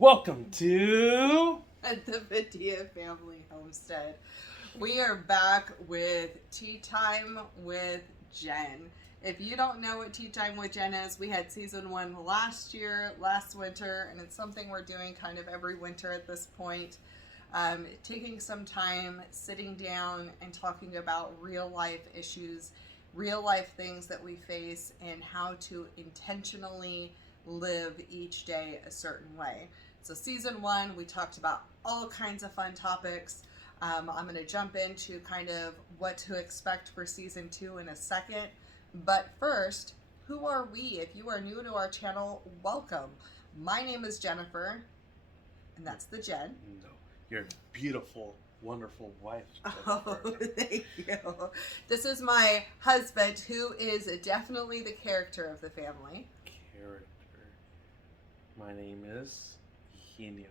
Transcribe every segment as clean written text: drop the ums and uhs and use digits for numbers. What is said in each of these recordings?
Welcome to At the Padilla Family Homestead. We are back with Tea Time with Jen. If you don't know what Tea Time with Jen is, we had season 1 last winter, and it's something we're doing kind of every winter at this point. Taking some time, sitting down and talking about real life issues, real life things that we face, and how to intentionally live each day a certain way. So season 1, we talked about all kinds of fun topics. I'm going to jump into kind of what to expect for season 2 in a second. But first, who are we? If you are new to our channel, welcome. My name is Jennifer, and that's the Jen. No, your beautiful, wonderful wife, Oh, Jennifer. thank you. This is my husband, who is definitely the character of the family. Character. My name is Eugenio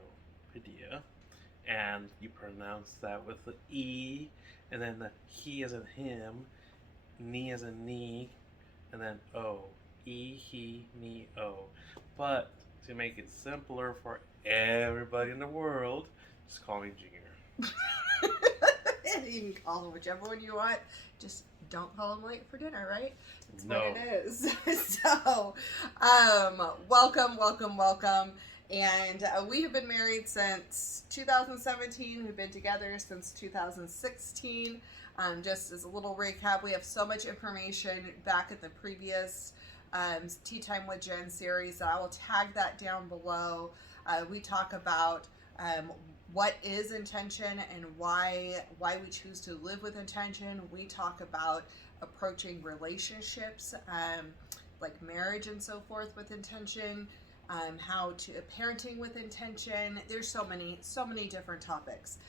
Padilla, and you pronounce that with the E, and then the he as in him, ni as in knee, and then O. E, he, me, O. But to make it simpler for everybody in the world, just call me Junior. You can call him whichever one you want. Just don't call him late for dinner, right? That's No. what it is. So, welcome. And we have been married since 2017. We've been together since 2016. Just as a little recap, we have so much information back at the previous Tea Time with Jen series. I will tag that down below. We talk about what is intention and why we choose to live with intention. We talk about approaching relationships, like marriage and so forth, with intention. How to parenting with intention. There's so many different topics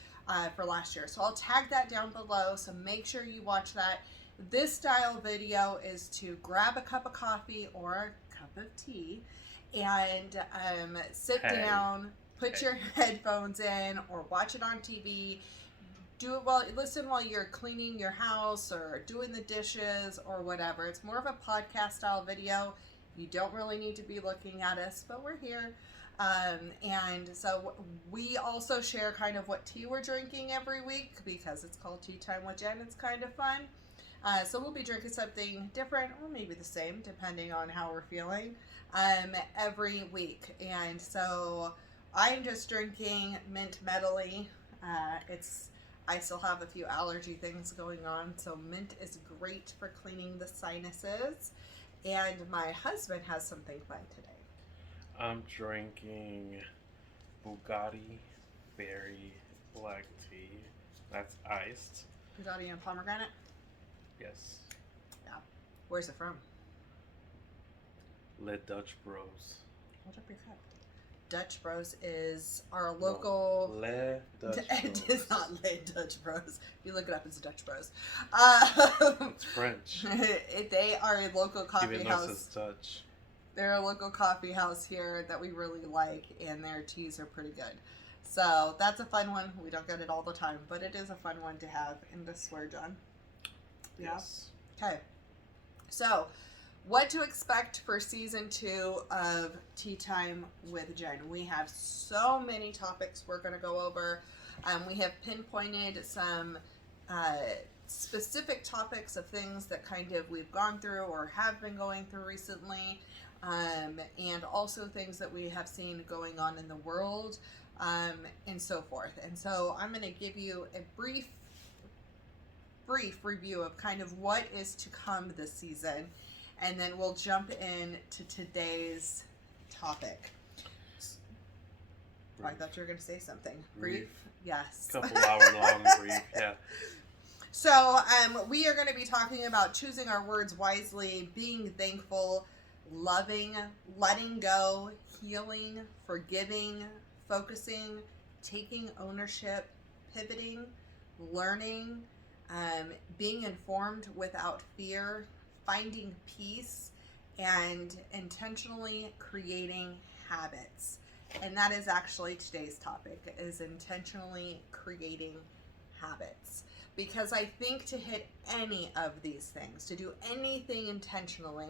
for last year. So I'll tag that down below. So make sure you watch that. This style video is to grab a cup of coffee or a cup of tea and sit down. Put your headphones in or watch it on TV. Listen while you're cleaning your house or doing the dishes or whatever. It's more of a podcast style video. You don't really need to be looking at us, but we're here. And so we also share kind of what tea we're drinking every week because it's called Tea Time with Jen. It's kind of fun. So we'll be drinking something different or maybe the same depending on how we're feeling every week. And so I'm just drinking mint medley. I still have a few allergy things going on, so mint is great for cleaning the sinuses. And my husband has something fun today. I'm drinking Bugatti Berry Black Tea. That's iced. Bugatti and pomegranate? Yes. Yeah. Where's it from? Le Dutch Bros. Hold up your cup. Dutch Bros is our local. No, Le Dutch It Bros. is not Le Dutch Bros. If you look it up, it's Dutch Bros. It's French. They are a local coffee Even though house. it's Dutch. They're a local coffee house here that we really like, and their teas are pretty good. So that's a fun one. We don't get it all the time, but it is a fun one to have in the swear John. Yeah? Yes. Okay. So, what to expect for season 2 of Tea Time with Jen. We have so many topics we're going to go over. We have pinpointed some specific topics of things that kind of we've gone through or have been going through recently, and also things that we have seen going on in the world, and so forth. And so I'm going to give you a brief review of kind of what is to come this season, and then we'll jump into today's topic. Oh, I thought you were going to say something. Brief? Yes. Couple hour long brief, yeah. So, we are going to be talking about choosing our words wisely, being thankful, loving, letting go, healing, forgiving, focusing, taking ownership, pivoting, learning, being informed without fear, finding peace, and intentionally creating habits. And that is actually today's topic, is intentionally creating habits. Because I think to hit any of these things, to do anything intentionally,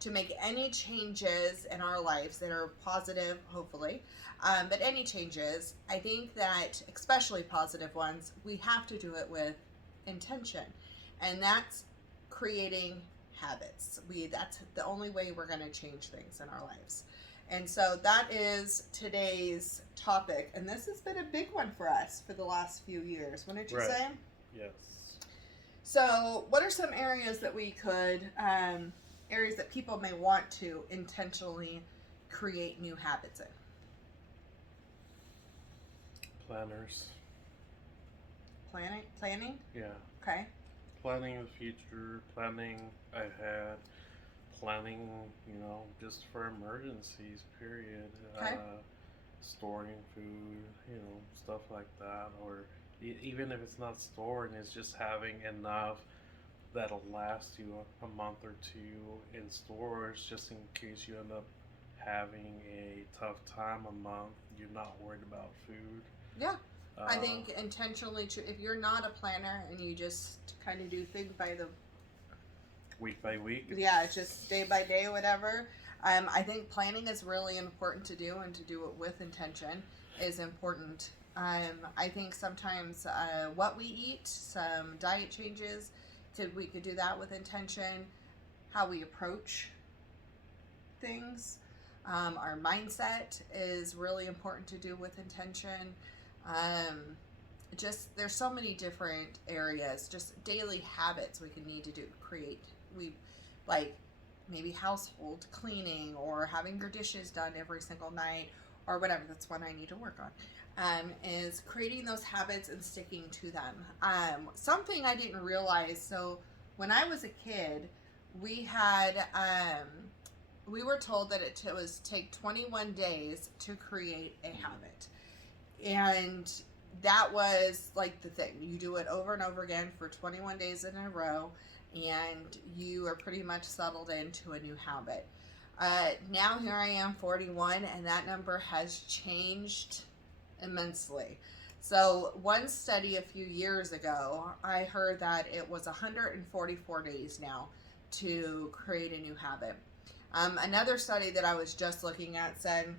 to make any changes in our lives that are positive, hopefully, but any changes, I think that, especially positive ones, we have to do it with intention. And that's creating habits. That's the only way we're going to change things in our lives. And so that is today's topic. And this has been a big one for us for the last few years, wouldn't you say? Yes. So, what are some areas that we could, areas that people may want to intentionally create new habits in? Planners. Planning? Yeah. Okay. Planning the future, planning ahead, planning, just for emergencies, period. Okay. Storing food, stuff like that. Or even if it's not storing, it's just having enough that'll last you a month or two in stores, just in case you end up having a tough time a month. You're not worried about food. Yeah. I think intentionally, if you're not a planner and you just kind of do things by the week by week, just day by day, whatever. I think planning is really important to do, and to do it with intention is important. I think sometimes what we eat, some diet changes, we could do that with intention. How we approach things, our mindset is really important to do with intention. Just there's so many different areas, just daily habits we could need to create. We like maybe household cleaning, or having your dishes done every single night, or whatever. That's one I need to work on. Is creating those habits and sticking to them. Something I didn't realize. So when I was a kid, we had we were told that it was take 21 days to create a habit. And that was like the thing. You do it over and over again for 21 days in a row, and you are pretty much settled into a new habit. Now here I am, 41, and that number has changed immensely. So one study a few years ago, I heard that it was 144 days now to create a new habit. Another study that I was just looking at said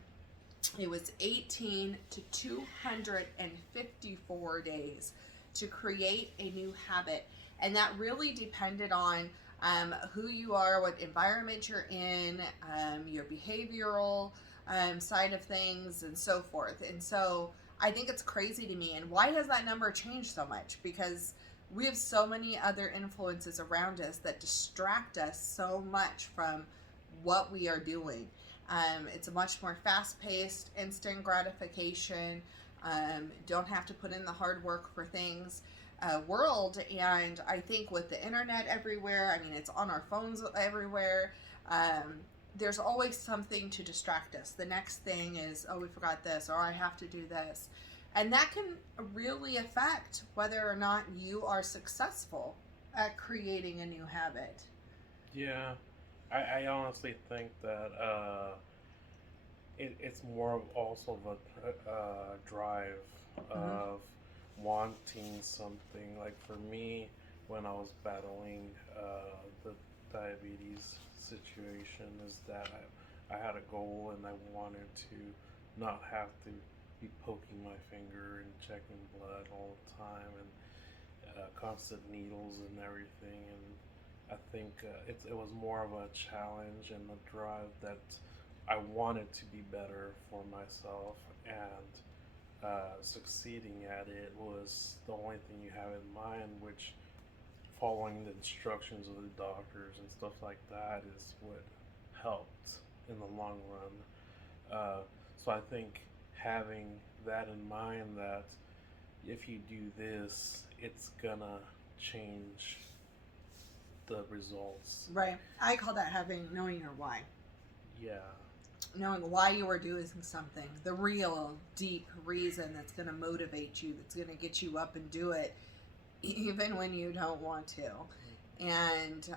it was 18 to 254 days to create a new habit. And that really depended on who you are, what environment you're in, your behavioral side of things, and so forth. And so I think it's crazy to me. And why has that number changed so much? Because we have so many other influences around us that distract us so much from what we are doing. It's a much more fast-paced, instant gratification, don't have to put in the hard work for things world. And I think with the internet everywhere, I mean, it's on our phones everywhere, there's always something to distract us. The next thing is, oh, we forgot this, or I have to do this. And that can really affect whether or not you are successful at creating a new habit. Yeah. I honestly think that it's more of also of a drive of wanting something. Like for me, when I was battling the diabetes situation, is that I had a goal, and I wanted to not have to be poking my finger and checking blood all the time, and constant needles and everything. And I think it was more of a challenge and a drive that I wanted to be better for myself, and succeeding at it was the only thing you have in mind, which following the instructions of the doctors and stuff like that is what helped in the long run. So I think having that in mind, that if you do this, it's gonna change the results. Right. I call that knowing your why. Yeah. Knowing why you are doing something, the real deep reason that's going to motivate you, that's going to get you up and do it, even when you don't want to. And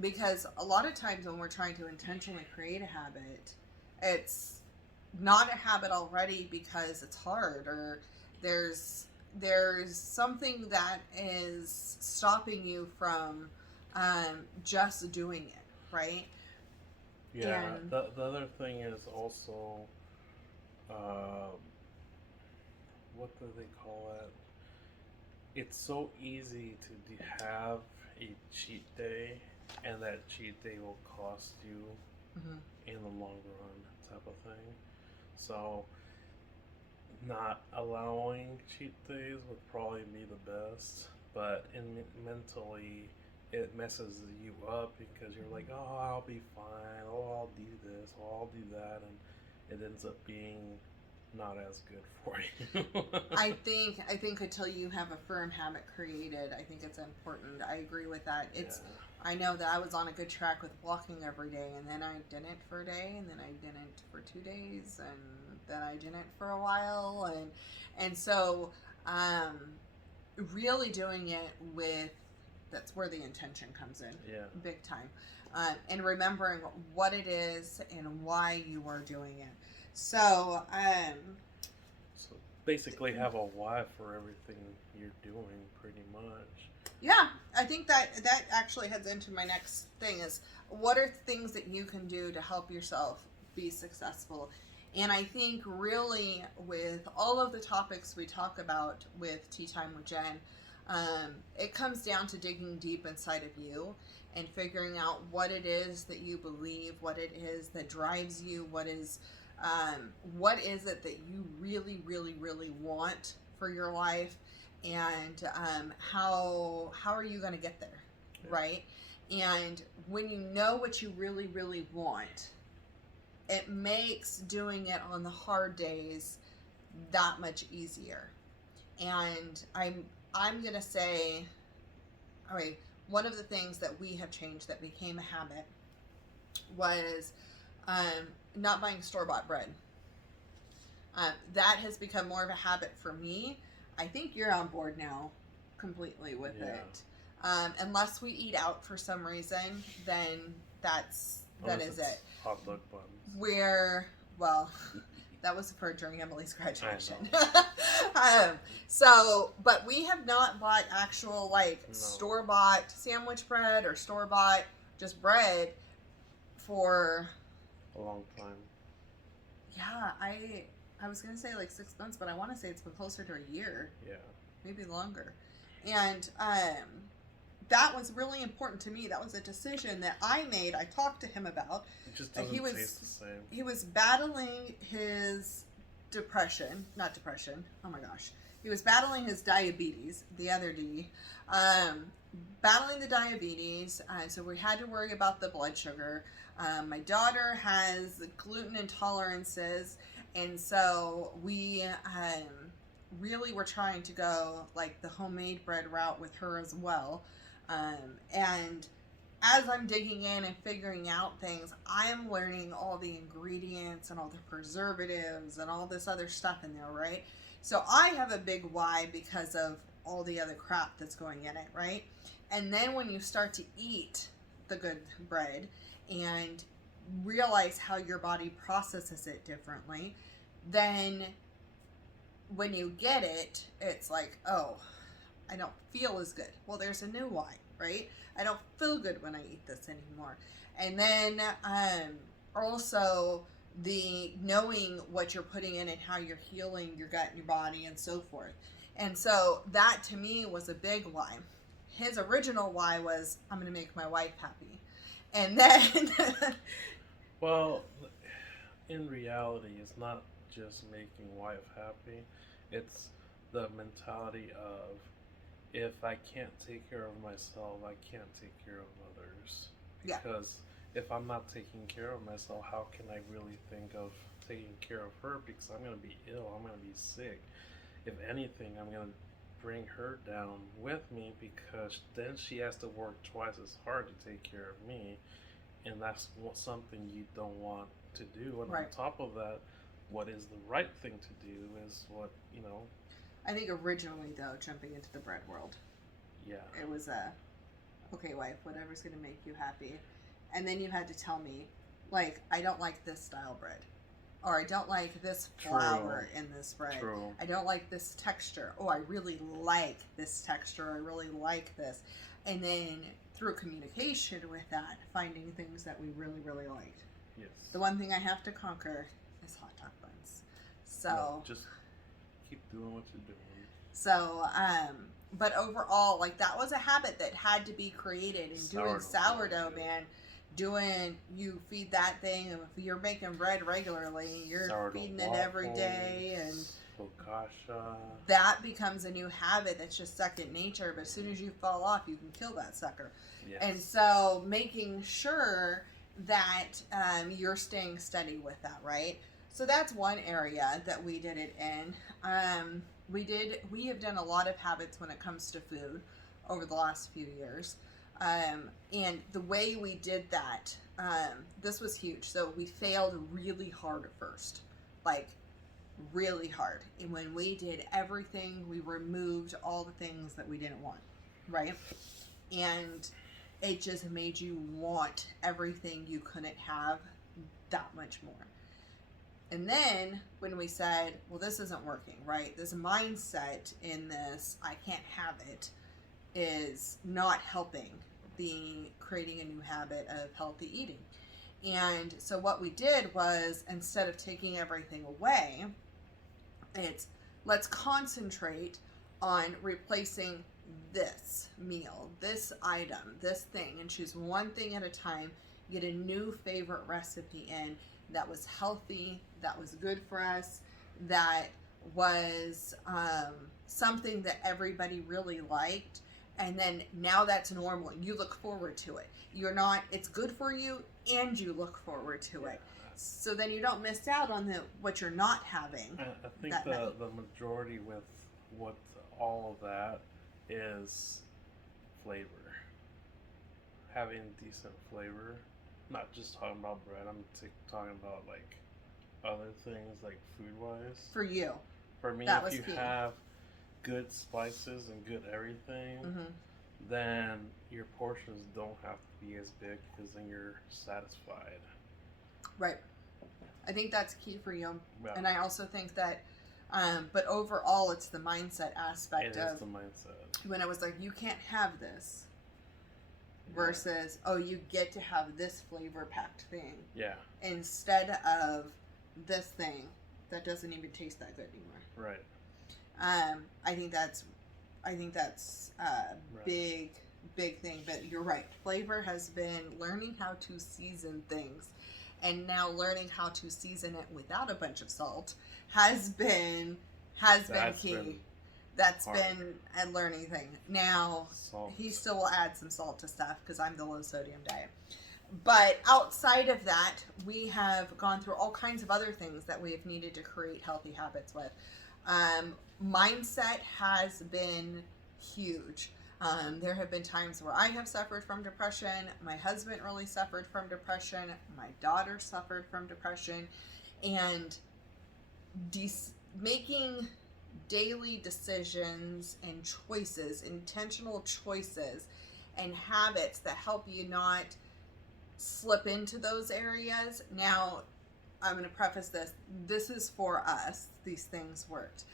because a lot of times when we're trying to intentionally create a habit, it's not a habit already because it's hard, or there's something that is stopping you from just doing it, right? Yeah. And The other thing is also, uh, what do they call it? It's so easy to have a cheat day, and that cheat day will cost you mhm. in the long run, type of thing. So, not allowing cheat days would probably be the best, but mentally, it messes you up because you're like, oh, I'll be fine. Oh, I'll do this. Oh, I'll do that, and it ends up being not as good for you. I think until you have a firm habit created, I think it's important. I agree with that. Yeah. I know that I was on a good track with walking every day, and then I didn't for a day, and then I didn't for 2 days, and then I didn't for a while, and so um, really doing it with, that's where the intention comes in, Yeah. big time, and remembering what it is and why you are doing it. So So basically, have a why for everything you're doing, pretty much. yeah, I think that actually heads into my next thing is, what are things that you can do to help yourself be successful? And I think really with all of the topics we talk about with Tea Time with Jen, it comes down to digging deep inside of you and figuring out what it is that you believe, what it is that drives you, what is it that you really, really, really want for your life, and how are you going to get there, Yeah. right? And when you know what you really, really want, it makes doing it on the hard days that much easier. And I'm gonna say, all right, one of the things that we have changed that became a habit was not buying store-bought bread. That has become more of a habit for me. I think you're on board now completely with Yeah. it. Unless we eat out for some reason, then that Unless is it's it. hot dog buns. Where, well, that was for during Emily's graduation. I But we have not bought actual like No. store-bought sandwich bread or store-bought just bread for, A long time. yeah, I was gonna say like 6 months, but I want to say it's been closer to a year, Yeah. maybe longer. And that was really important to me. That was a decision that I made. I talked to him about. It just He doesn't was- taste the same. He was battling his not depression. Oh my gosh. He was battling his diabetes, the other D. Battling the diabetes, so we had to worry about the blood sugar. My daughter has gluten intolerances, and so we really were trying to go like the homemade bread route with her as well. And as I'm digging in and figuring out things, I'm learning all the ingredients and all the preservatives and all this other stuff in there, right? So I have a big why because of all the other crap that's going in it, right? And then when you start to eat the good bread and realize how your body processes it differently, then when you get it, it's like, oh, I don't feel as good. Well, there's a new why, right? I don't feel good when I eat this anymore. And then also the knowing what you're putting in and how you're healing your gut and your body and so forth. And so that to me was a big why. His original why was, I'm going to make my wife happy. And then Well, in reality, it's not just making wife happy. It's the mentality of, if I can't take care of myself, I can't take care of others. Yeah. Because if I'm not taking care of myself, how can I really think of taking care of her? Because I'm going to be ill, I'm going to be sick. If anything, I'm going to bring her down with me, because then she has to work twice as hard to take care of me. And that's something you don't want to do. And Right. on top of that, what is the right thing to do is what, I think originally though, jumping into the bread world, yeah. it was okay, wife, whatever's going to make you happy. And then you had to tell me, like, I don't like this style bread, or I don't like this flour in this bread. True. I don't like this texture. Oh, I really like this texture. I really like this. And then through communication with that, finding things that we really, really liked. Yes. The one thing I have to conquer is hot dog buns. So No, just keep doing what you're doing. So, but overall, like that was a habit that had to be created. And doing sourdough, man, you feed that thing, and if you're making bread regularly, you're Sourdough feeding it every day, and focaccia. That becomes a new habit that's just second nature. But as soon as you fall off, you can kill that sucker. Yes. And so, making sure that you're staying steady with that, right? So that's one area that we did it in. We have done a lot of habits when it comes to food over the last few years. And the way we did that, this was huge. So we failed really hard at first, like really hard. And when we did everything, we removed all the things that we didn't want, right? And it just made you want everything you couldn't have that much more. And then when we said, well, this isn't working, right? This mindset in this, I can't have it, is not helping creating a new habit of healthy eating. And so what we did was, instead of taking everything away, it's let's concentrate on replacing this meal, this item, this thing, and choose one thing at a time, get a new favorite recipe in that was healthy, that was good for us, that was something that everybody really liked. And then now that's normal. You look forward to it. It's good for you and you look forward to it. So then you don't miss out on what you're not having. I think the majority with what all of that is flavor. Having decent flavor. Not just talking about bread. I'm talking about like other things, like food wise. For you. For me, if you have good spices and good everything, then your portions don't have to be as big because then you're satisfied. Right. I think that's key for you. Yeah. And I also think that, but overall, it's the mindset aspect of the mindset. When it was like, you can't have this. Versus, oh, you get to have this flavor packed thing. Yeah. Instead of this thing that doesn't even taste that good anymore. Right. I think that's a big thing. But you're right. Flavor has been learning how to season things, and now learning how to season it without a bunch of salt has been key. That's been a learning thing. Now, he still will add some salt to stuff because I'm the low sodium diet. But outside of that, we have gone through all kinds of other things that we have needed to create healthy habits with. Mindset has been huge. There have been times where I have suffered from depression. My husband really suffered from depression. My daughter suffered from depression. And making daily decisions and choices, intentional choices and habits that help you not slip into those areas. Now, I'm going to preface this is for us. These things worked.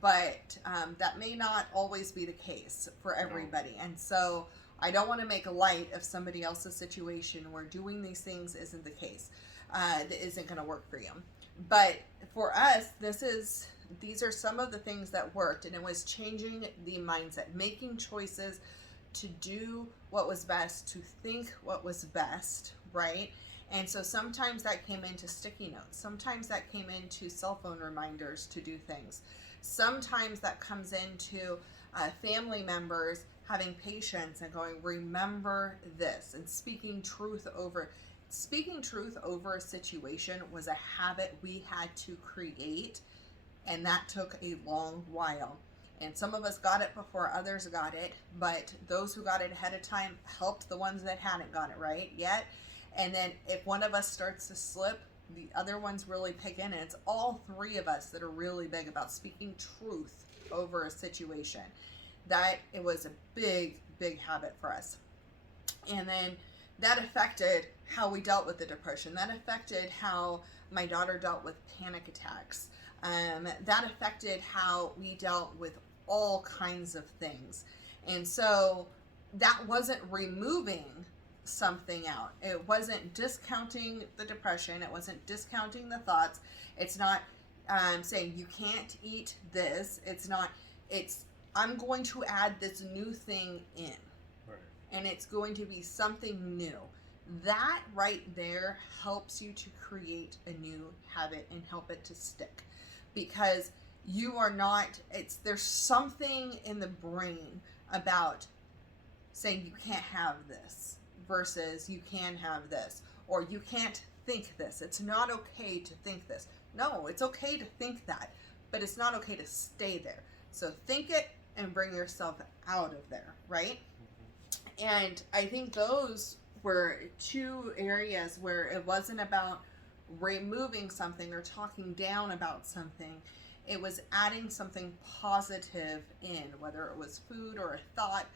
But that may not always be the case for everybody. And so I don't want to make light of somebody else's situation where doing these things isn't the case. That isn't going to work for you. But for us, these are some of the things that worked, and it was changing the mindset, making choices to do what was best, to think what was best, right? And so sometimes that came into sticky notes. Sometimes that came into cell phone reminders to do things. Sometimes that comes into family members having patience and going, remember this, and speaking truth over a situation was a habit we had to create. And that took a long while. And some of us got it before others got it. But those who got it ahead of time helped the ones that hadn't got it right yet. And then if one of us starts to slip, the other ones really pick in. And it's all three of us that are really big about speaking truth over a situation. That it was a big habit for us. And then that affected how we dealt with the depression. That affected how my daughter dealt with panic attacks. That affected how we dealt with all kinds of things. And so that wasn't removing something out. It wasn't discounting the depression. It wasn't discounting the thoughts. It's not saying you can't eat this. It's not, it's, I'm going to add this new thing in. Right. And it's going to be something new. That right there helps you to create a new habit and help it to stick. Because you are not, there's something in the brain about saying you can't have this versus you can have this, or you can't think this. It's not okay to think this. No, it's okay to think that, but it's not okay to stay there. So think it and bring yourself out of there, right? Mm-hmm. And I think those were two areas where it wasn't about removing something or talking down about something. It was adding something positive in, whether it was food or a thought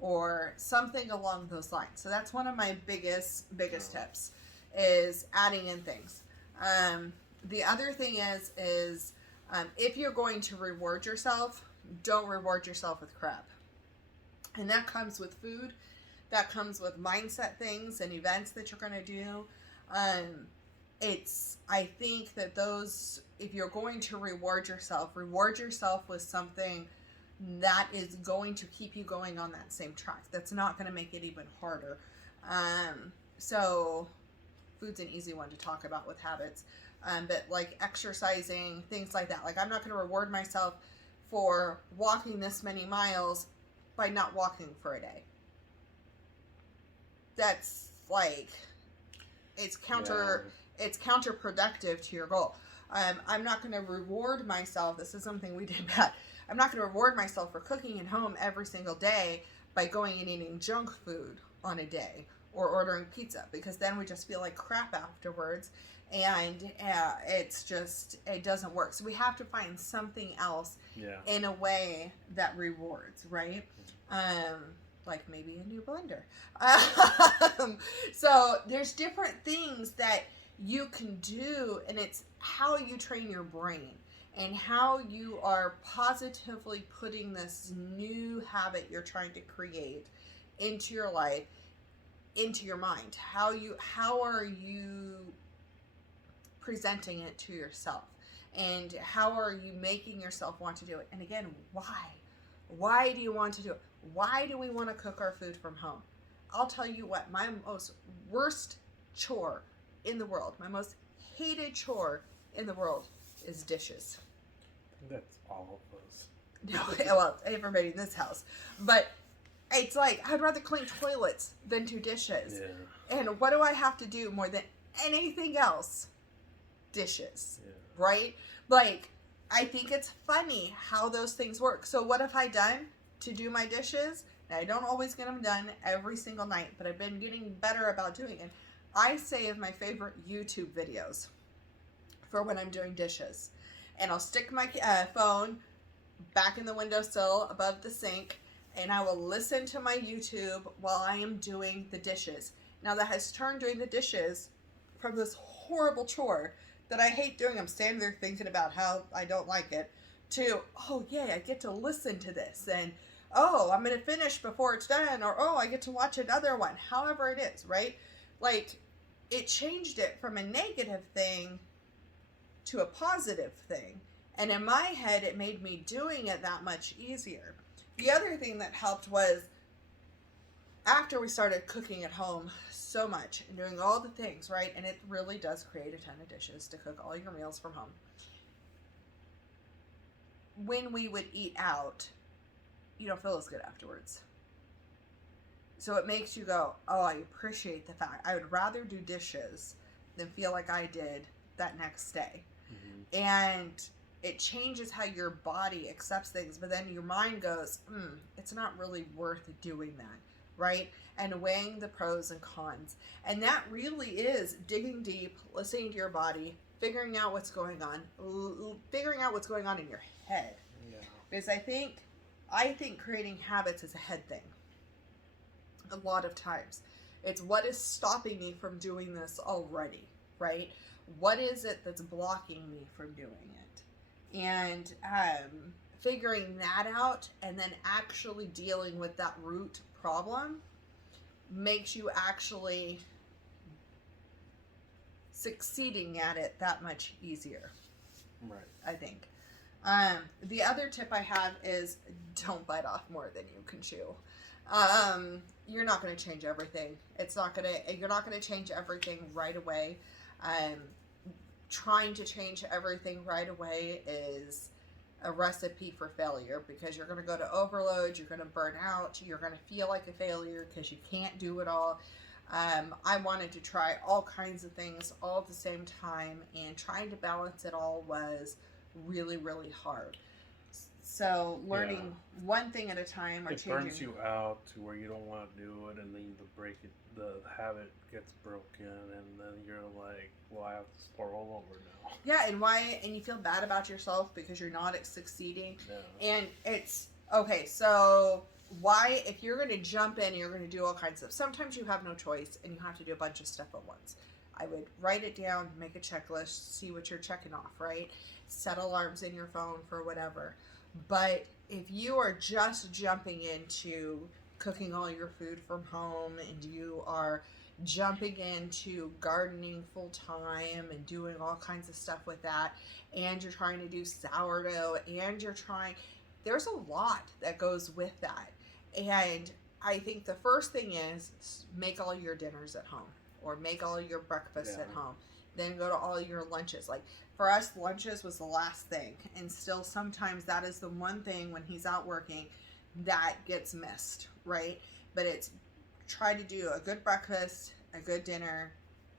or something along those lines. So that's one of my biggest tips, is adding in things. The other thing is if you're going to reward yourself, don't reward yourself with crap. And that comes with food. That comes with mindset things and events that you're going to do. I think that those, if you're going to reward yourself with something that is going to keep you going on that same track. That's not going to make it even harder. So food's an easy one to talk about with habits. But like exercising, things like that. Like, I'm not going to reward myself for walking this many miles by not walking for a day. That's like, it's counterproductive to your goal. I'm not going to reward myself. This is something we did bad. I'm not going to reward myself for cooking at home every single day by going and eating junk food on a day or ordering pizza, because then we just feel like crap afterwards, and it doesn't work. So we have to find something else in a way that rewards, right? Like maybe a new blender. So there's different things that you can do, and it's how you train your brain and how you are positively putting this new habit you're trying to create into your life, into your mind. How are you presenting it to yourself, and how are you making yourself want to do it? And again, why do you want to do it? Why do we want to cook our food from home? I'll tell you what, my most worst chore in the world, my most hated chore in the world is dishes. I think that's all of us. No, well, everybody in this house. But it's like, I'd rather clean toilets than do dishes. Yeah. And what do I have to do more than anything else? Dishes. Yeah. Right? Like, I think it's funny how those things work. So what have I done to do my dishes? Now, I don't always get them done every single night, but I've been getting better about doing it. I save my favorite YouTube videos for when I'm doing dishes. And I'll stick my phone back in the windowsill above the sink, and I will listen to my YouTube while I am doing the dishes. Now, that has turned doing the dishes from this horrible chore that I hate doing. I'm standing there thinking about how I don't like it, to, oh, yay, I get to listen to this, and oh, I'm going to finish before it's done, or oh, I get to watch another one, however it is, right? Like, it changed it from a negative thing to a positive thing. And in my head, it made me doing it that much easier. The other thing that helped was, after we started cooking at home so much and doing all the things, right? And it really does create a ton of dishes to cook all your meals from home. When we would eat out, you don't feel as good afterwards. So it makes you go, oh, I appreciate the fact. I would rather do dishes than feel like I did that next day. Mm-hmm. And it changes how your body accepts things, but then your mind goes, it's not really worth doing that, right? And weighing the pros and cons. And that really is digging deep, listening to your body, figuring out what's going on in your head. Yeah. Because I think creating habits is a head thing. A lot of times. It's what is stopping me from doing this already, right? What is it that's blocking me from doing it? And figuring that out, and then actually dealing with that root problem makes you actually succeeding at it that much easier. Right. I think. The other tip I have is don't bite off more than you can chew. You're not going to change everything. You're not going to change everything right away. Um, Trying to change everything right away is a recipe for failure, because you're going to go to overload, you're going to burn out, you're going to feel like a failure because you can't do it all. I wanted to try all kinds of things all at the same time, and trying to balance it all was really, really hard. So learning one thing at a time, or it changing. burns you out to where you don't want to do it, and then the habit gets broken, and then you're like, well, I have to start all over now. Yeah, and you feel bad about yourself because you're not succeeding. Yeah. And it's okay. So why, if you're going to jump in, you're going to do all kinds of. Sometimes you have no choice, and you have to do a bunch of stuff at once. I would write it down, make a checklist, see what you're checking off, right? Set alarms in your phone for whatever. But if you are just jumping into cooking all your food from home, and you are jumping into gardening full time and doing all kinds of stuff with that, and you're trying to do sourdough, and there's a lot that goes with that. And I think the first thing is make all your dinners at home, or make all your breakfasts at home, then go to all your lunches. Like for us, lunches was the last thing, and still sometimes that is the one thing when he's out working that gets missed, right? But it's try to do a good breakfast, a good dinner,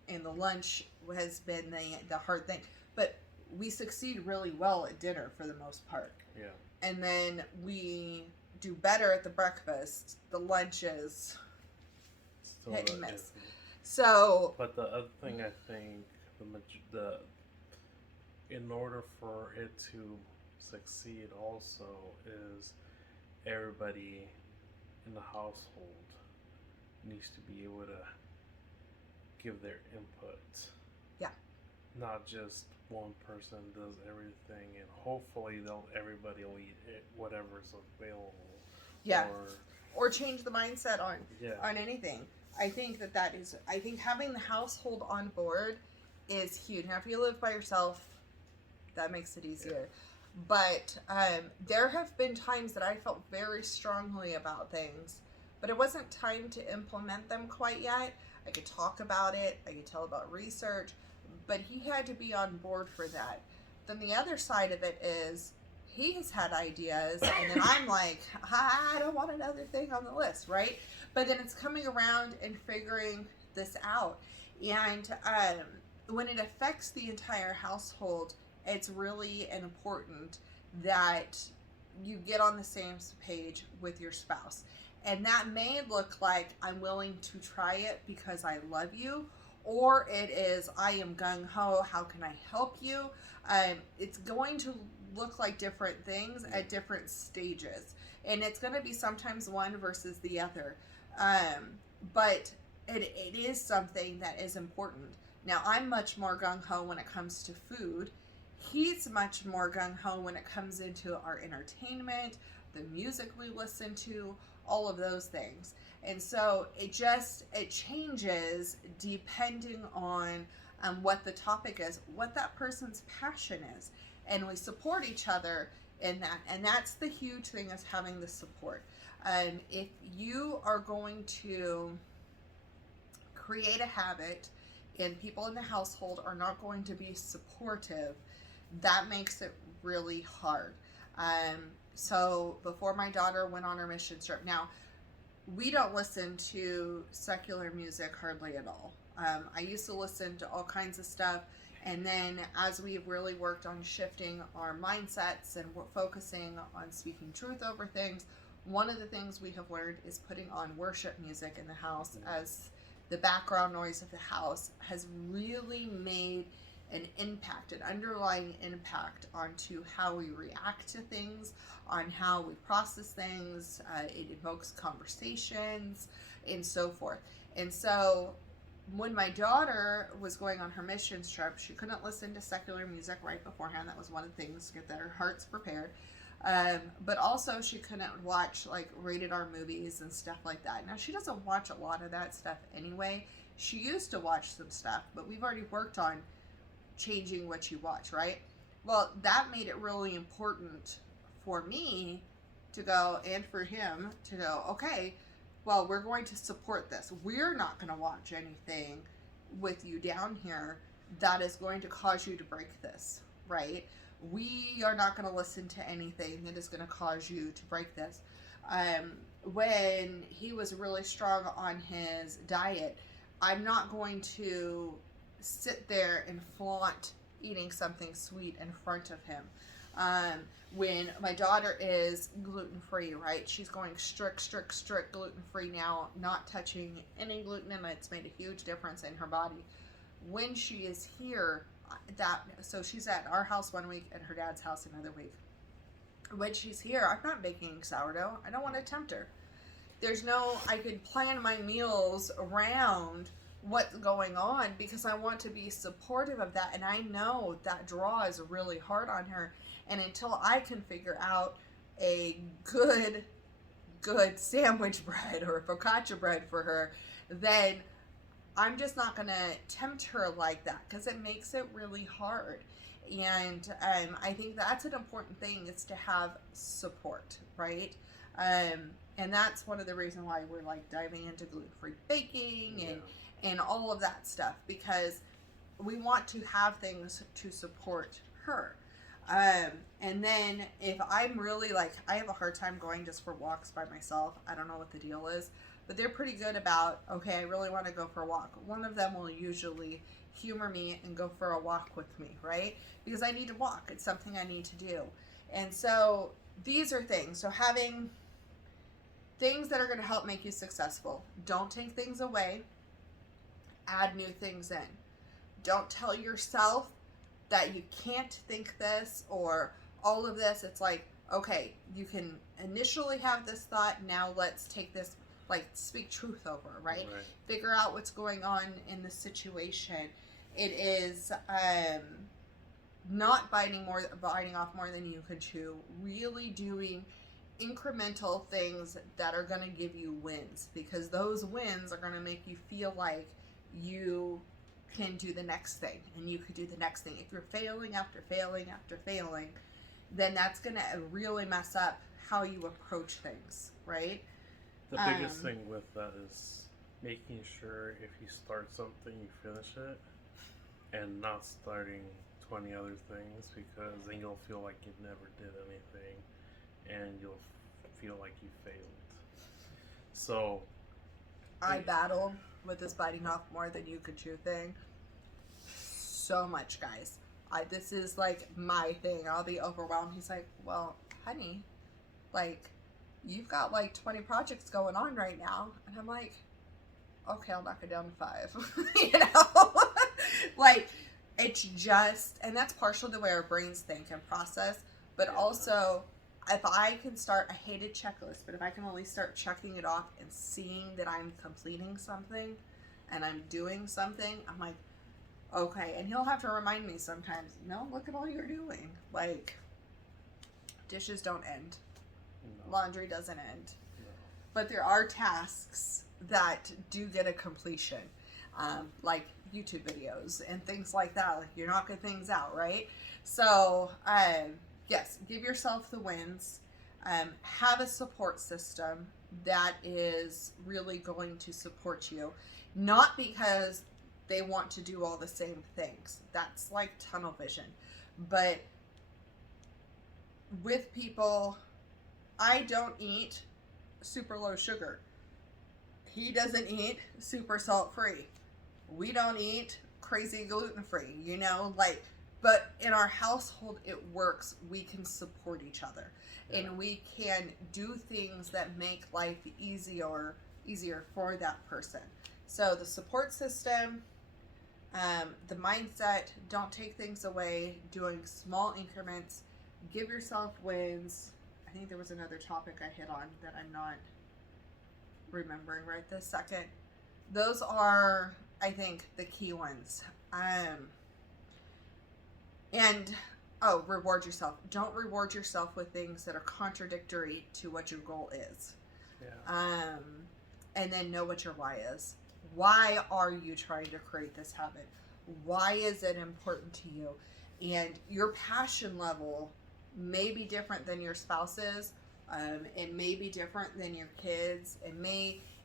and the lunch has been the hard thing. But we succeed really well at dinner for the most part. Yeah. And then we do better at the breakfast. The lunch is Still hit and miss. is. So, But the other thing I think the in order for it to succeed also is everybody in the household needs to be able to give their input. Yeah. Not just one person does everything, and hopefully everybody will eat it, whatever's available. yeah. Or change the mindset on Yeah. on anything. I think I think having the household on board is huge. Now, if you live by yourself, that makes it easier. But there have been times that I felt very strongly about things, but it wasn't time to implement them quite yet. I could talk about it, I could tell about research, but he had to be on board for that. Then the other side of it is he has had ideas, and then I'm like, I don't want another thing on the list, right? But then it's coming around and figuring this out. And when it affects the entire household, it's really important that you get on the same page with your spouse. And that may look like I'm willing to try it because I love you, or it is I am gung-ho, how can I help you? It's going to look like different things at different stages. And it's going to be sometimes one versus the other. But it is something that is important. Now, I'm much more gung-ho when it comes to food. He's much more gung-ho when it comes into our entertainment, the music we listen to, all of those things. And so it changes depending on what the topic is, what that person's passion is. And we support each other in that. And that's the huge thing, is having the support. If you are going to create a habit and people in the household are not going to be supportive, that makes it really hard. So before my daughter went on her mission trip, now we don't listen to secular music hardly at all. I used to listen to all kinds of stuff, and then as we've really worked on shifting our mindsets and we're focusing on speaking truth over things, one of the things we have learned is putting on worship music in the house as the background noise of the house has really made an impact, an underlying impact onto how we react to things, on how we process things. It evokes conversations and so forth. And so when my daughter was going on her missions trip, she couldn't listen to secular music right beforehand. That was one of the things, to get that her heart's prepared. But also she couldn't watch like rated R movies and stuff like that. Now she doesn't watch a lot of that stuff anyway. She used to watch some stuff, but we've already worked on changing what you watch, right? Well, that made it really important for me to go, and for him to go, okay, well, we're going to support this. We're not going to watch anything with you down here that is going to cause you to break this, right? We are not going to listen to anything that is going to cause you to break this. When he was really strong on his diet, I'm not going to sit there and flaunt eating something sweet in front of him. When my daughter is gluten-free, right? She's going strict gluten-free now, not touching any gluten, and it's made a huge difference in her body. When she is here, so she's at our house one week and her dad's house another week. When she's here, I'm not baking sourdough. I don't want to tempt her. I could plan my meals around what's going on because I want to be supportive of that, and I know that draw is really hard on her. And until I can figure out a good sandwich bread or focaccia bread for her, then I'm just not going to tempt her like that because it makes it really hard. And I think that's an important thing, is to have support, right? And that's one of the reasons why we're like diving into gluten-free baking and all of that stuff, because we want to have things to support her. And then if I'm really like, I have a hard time going just for walks by myself. I don't know what the deal is, but they're pretty good about, okay, I really want to go for a walk. One of them will usually humor me and go for a walk with me, right? Because I need to walk. It's something I need to do. And so these are things. So having things that are going to help make you successful. Don't take things away. Add new things in. Don't tell yourself that you can't think this or all of this. It's like, okay, you can initially have this thought. Now let's take this, like, speak truth over, right? Figure out what's going on in the situation. It is not biting off more than you could chew. Really doing incremental things that are going to give you wins, because those wins are going to make you feel like you can do the next thing and you could do the next thing. If you're failing after failing after failing, then that's going to really mess up how you approach things, right? The biggest thing with that is making sure if you start something, you finish it, and not starting 20 other things, because then you'll feel like you never did anything and you'll feel like you failed. So I battle with this biting off more than you could chew thing so much, guys. This is like my thing. I'll be overwhelmed. He's like, well, honey, like, you've got like 20 projects going on right now. And I'm like, okay, I'll knock it down to 5. You know? Like, it's just, and that's partially the way our brains think and process, but also, if I can start, I hated checklists, but if I can only start checking it off and seeing that I'm completing something and I'm doing something, I'm like, okay. And he'll have to remind me sometimes, no, look at all you're doing. Like, dishes don't end. No. Laundry doesn't end. No. But there are tasks that do get a completion, like YouTube videos and things like that. Like, you're knocking things out, right? So, yes, give yourself the wins. Have a support system that is really going to support you. Not because they want to do all the same things. That's like tunnel vision. But with people, I don't eat super low sugar. He doesn't eat super salt free. We don't eat crazy gluten free, you know, like, but in our household, it works. We can support each other, and we can do things that make life easier for that person. So the support system, the mindset, don't take things away, doing small increments, give yourself wins. I think there was another topic I hit on that I'm not remembering right this second. Those are, I think, the key ones. And Oh, reward yourself. Don't reward yourself with things that are contradictory to what your goal is. Yeah. And then know what your why is. Why are you trying to create this habit? Why is it important to you? And your passion level may be different than your spouse's. It may be different than your kids.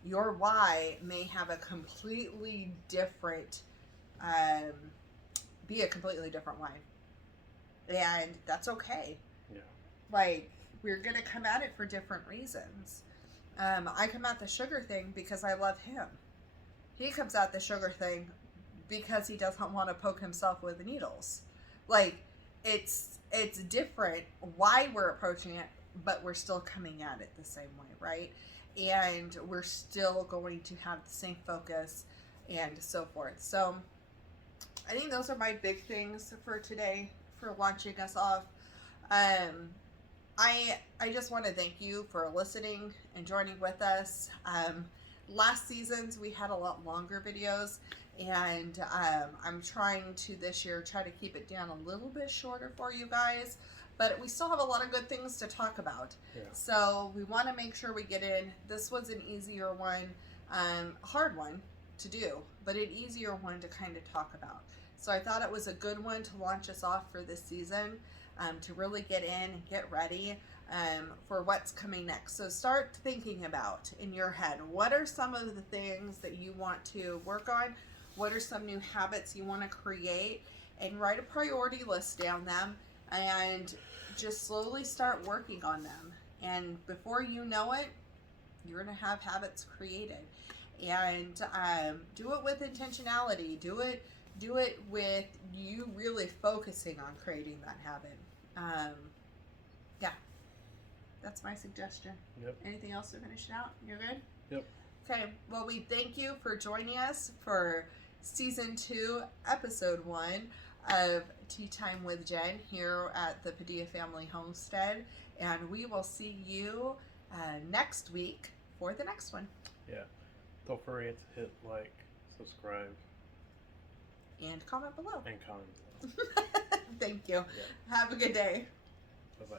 Your why may have a completely different, um, be a completely different why, and that's okay. Yeah. Like, we're gonna come at it for different reasons. I come at the sugar thing because I love him. He comes at the sugar thing because he doesn't want to poke himself with the needles. Like, it's different why we're approaching it, but we're still coming at it the same way, right? And we're still going to have the same focus and so forth. So I think those are my big things for today for launching us off. Um, I just want to thank you for listening and joining with us. Last seasons we had a lot longer videos, and I'm trying to this year try to keep it down a little bit shorter for you guys. But we still have a lot of good things to talk about. Yeah. So we want to make sure we get in. This was an easier one, hard one to do, but an easier one to kind of talk about. So I thought it was a good one to launch us off for this season, to really get in and get ready for what's coming next. So start thinking about in your head, what are some of the things that you want to work on? What are some new habits you want to create? And write a priority list down them and just slowly start working on them. And before you know it, you're going to have habits created. And do it with intentionality. Do it with you really focusing on creating that habit. Yeah, that's my suggestion. Yep. Anything else to finish it out? You're good? Yep. Okay, well, we thank you for joining us for Season 2, Episode 1 of Tea Time with Jen here at the Padilla Family Homestead. And we will see you next week for the next one. Yeah. Don't forget to hit like, subscribe, And comment below. and comment below. Thank you. Yeah. Have a good day. Bye-bye.